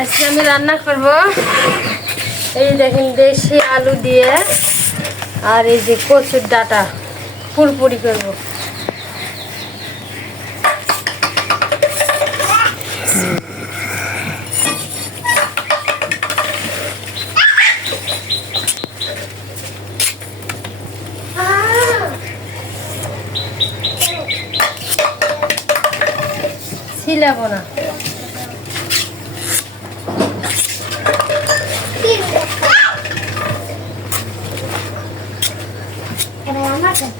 আজকে আমি রান্না করব। এই দেখেন, দেশি আলু দিয়ে আর এই যে কচুর ডাটা পুরপুরি করব। ছিলাবো না। ませ。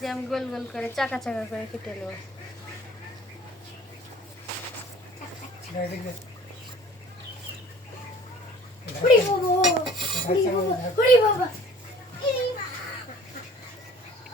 যে আমি গোল গোল করে চাকা চাকা করে কেটে নেব বাবা, বাবা। এই মা। বুড়ি। বুড়ি। এই বাবা। ওই, ওই, বসুন তো।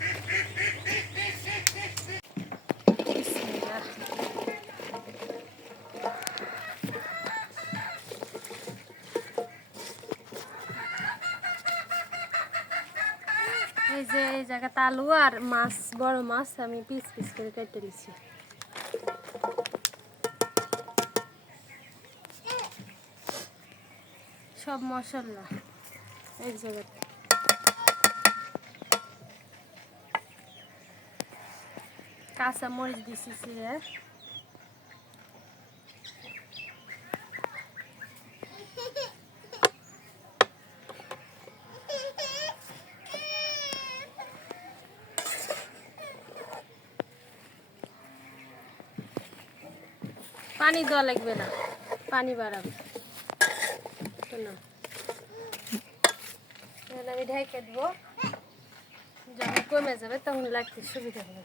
এই যে এই জায়গাতে আলু আর মাছ, বড় মাছ আমি পিস পিস করে কেটে নিচ্ছি সব মশলা এক জায়গাতে। কাঁচা মরিচ দিছি পানি দেওয়া লাগবে না। পানি বাড়াবে। তো না আমি ঢেকে দেবো। যখন কমে যাবে তখন লাগতে সুবিধা হবে।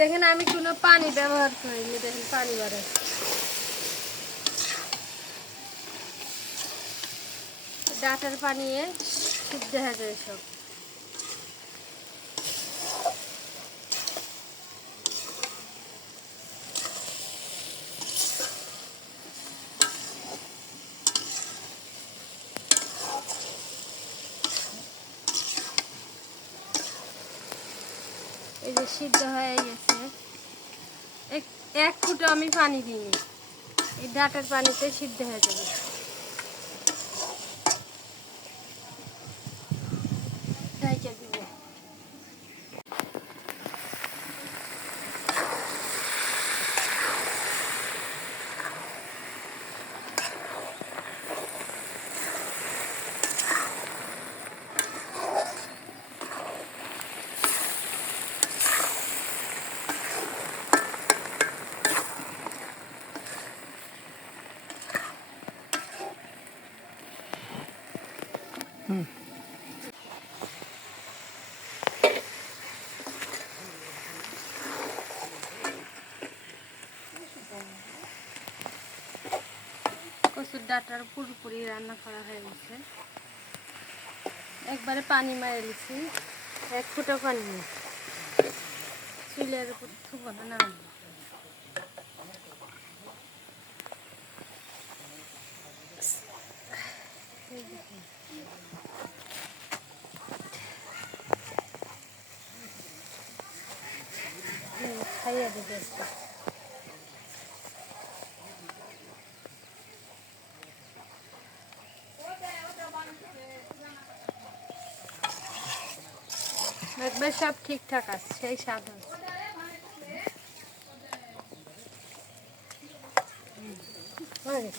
দেখেন, আমি কোনো পানি ব্যবহার করিনি। দেখেন, পানি বাড়ে ডাটার পানি সিদ্ধ হয়ে যায় সব। এই যে সিদ্ধ হয়ে গেছে। এক ফুটো আমি পানি দিইনি। এই ডাটার পানিতে সিদ্ধ হয়ে যাবে ঢাইকা দিব কচুর ডাটার পুরোপুরি রান্না করা হয়ে গেছে। একবারে পানি মারে দিচ্ছি এক ফুটো পানি। চুলের উপর থুবো না না ছাড়িয়ে দিতে দেখবে সব ঠিকঠাক আছে সেই স্বাদ আছে। হয়ে